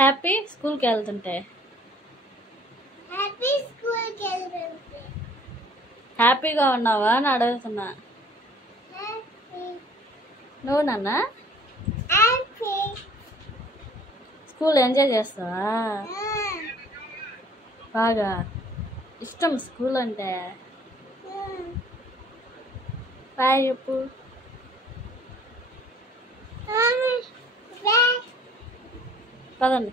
Happy స్కూల్కి వెళ్తుంటే హ్యాపీగా ఉన్నావా అని అడుగుతున్నా. నువ్వు నాన్న స్కూల్ ఎంజాయ్ చేస్తావా? బాగా ఇష్టం స్కూల్ అంటే. బాయ్ చెప్పు. పదండి.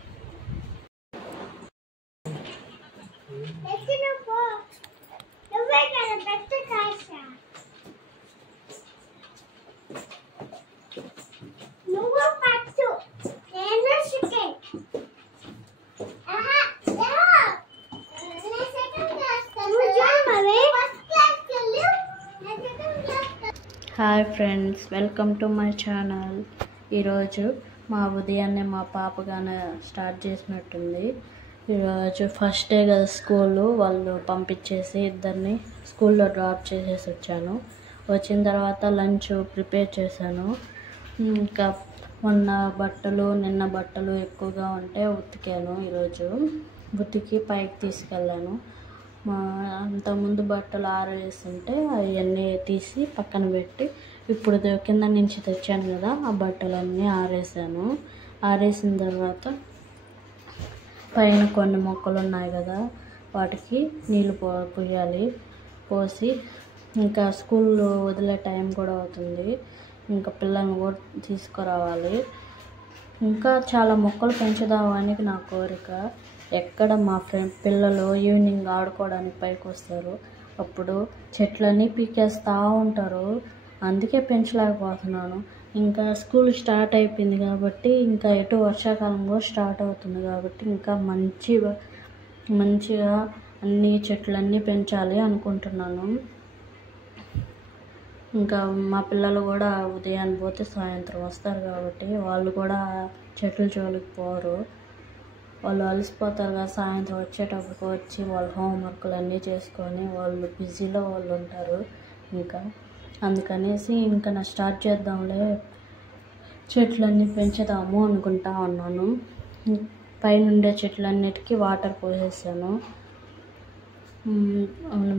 Hi friends, welcome to my channel. ఈరోజు మా ఉదయాన్నే మా పాపగానే స్టార్ట్ చేసినట్టుంది. ఈరోజు ఫస్ట్ డే కదా స్కూలు, వాళ్ళు పంపించేసి ఇద్దరిని స్కూల్లో డ్రాప్ చేసేసి వచ్చాను. వచ్చిన తర్వాత లంచ్ ప్రిపేర్ చేశాను. ఇంకా నిన్న బట్టలు ఎక్కువగా ఉంటే ఉతికాను. ఈరోజు ఉతికి పైకి తీసుకెళ్ళాను. అంతకుముందు బట్టలు ఆరేస్తుంటే అవన్నీ తీసి పక్కన పెట్టి ఇప్పుడు కింద నుంచి తెచ్చాను కదా, ఆ బట్టలన్నీ ఆరేసాను. ఆరేసిన తర్వాత పైన కొన్ని మొక్కలు ఉన్నాయి కదా, వాటికి నీళ్ళు పోయాలి. పోసి ఇంకా స్కూల్లో వదిలే టైం కూడా అవుతుంది. ఇంకా పిల్లల్ని కూడా తీసుకురావాలి. ఇంకా చాలా మొక్కలు పెంచుదామని నా కోరిక. ఎక్కడ మా పిల్లలు ఈవినింగ్ ఆడుకోవడానికి పైకి వస్తారు, అప్పుడు చెట్లన్నీ పీకేస్తూ ఉంటారు. అందుకే పెంచలేకపోతున్నాను. ఇంకా స్కూల్ స్టార్ట్ అయిపోయింది కాబట్టి, ఇంకా ఎటు వర్షాకాలం కూడా స్టార్ట్ అవుతుంది కాబట్టి ఇంకా మంచిగా అన్ని చెట్లన్నీ పెంచాలి అనుకుంటున్నాను. ఇంకా మా పిల్లలు కూడా ఉదయాన్నే పోతే సాయంత్రం వస్తారు కాబట్టి వాళ్ళు కూడా చెట్ల జోలికి పోరు. వాళ్ళు అలసిపోతారు కదా, సాయంత్రం వచ్చేటప్పటికి వచ్చి వాళ్ళ హోంవర్క్లు అన్నీ చేసుకొని వాళ్ళు బిజీలో వాళ్ళు ఉంటారు. ఇంకా అందుకనేసి ఇంకా నా స్టార్ట్ చేద్దాంలే, చెట్లన్నీ పెంచుదాము అనుకుంటా ఉన్నాను. పైన ఉండే చెట్లన్నిటికీ వాటర్ పోసేసాను.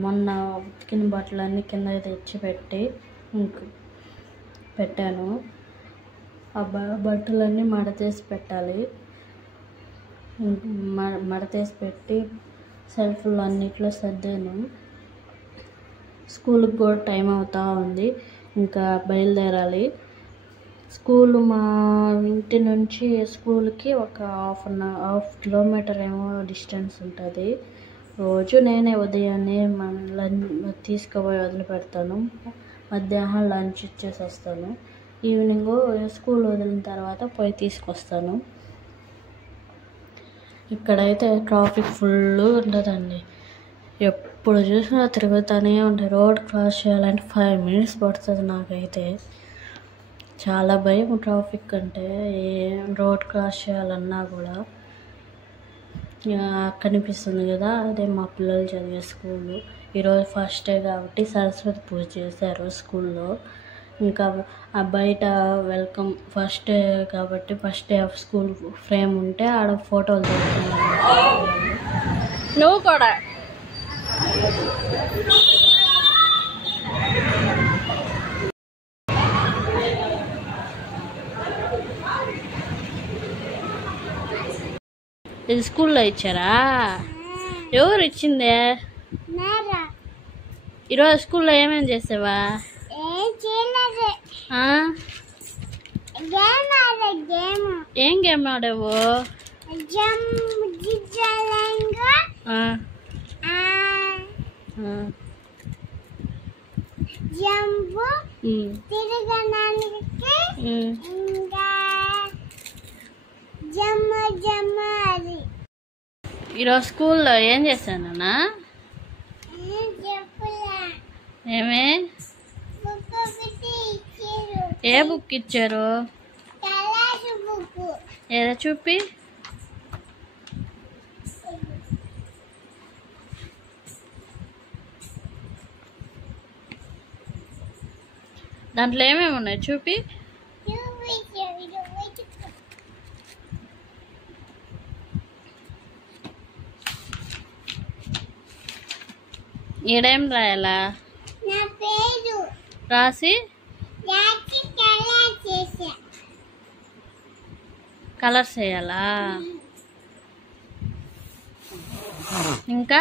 మొన్న ఉతికిన బట్టలన్నీ కింద తెచ్చిపెట్టి పెట్టాను. ఆ బట్టలన్నీ మడతేసి పెట్టాలి. మడతేసి పెట్టి సెల్ఫ్లు అన్నిట్లో సర్దాను. స్కూల్కి కూడా టైం అవుతూ ఉంది, ఇంకా బయలుదేరాలి. స్కూలు మా ఇంటి నుంచి స్కూల్కి ఒక హాఫ్ కిలోమీటర్ ఏమో డిస్టెన్స్ ఉంటుంది. రోజు నేనే ఉదయాన్నే తీసుకుపోయి వదిలిపెడతాను. మధ్యాహ్నం లంచ్ ఇచ్చేసి వస్తాను. ఈవినింగ్ స్కూల్ వదిలిన తర్వాత పోయి తీసుకొస్తాను. ఇక్కడైతే ట్రాఫిక్ ఫుల్ ఉంటుందండి. ఎప్పుడు చూసినా తిరుగుతూనే ఉంటాయి. రోడ్ క్రాస్ చేయాలంటే 5 minutes పడుతుంది. నాకైతే చాలా భయం ట్రాఫిక్ అంటే. రోడ్ క్రాస్ చేయాలన్నా కూడా కనిపిస్తుంది కదా, అదే మా పిల్లలు చదివే స్కూలు. ఈరోజు ఫస్ట్ డే కాబట్టి సరస్వతి పూజ చేశారు స్కూల్లో. ఇంకా బయట వెల్కమ్ ఫస్ట్ డే కాబట్టి first day of school frame ఉంటే ఆడ ఫోటోలు తీసుకున్నాను. నువ్వు కూడా ఇది స్కూల్లో ఇచ్చారా? ఎవరు ఇచ్చిందే? ఈరోజు స్కూల్లో ఏమేమి చేసావా? ఏం గేమ్ ఆడావు? ఈరోజు స్కూల్లో ఏం చేశానన్నా? ఏమే ఏ బుక్ ఇచ్చారు? ఏదో చూపి. దాంట్లో ఏమేమి ఉన్నాయి చూపి. ఈడేం రాయాలా? రాసి కలర్స్ వేయాలా? ఇంకా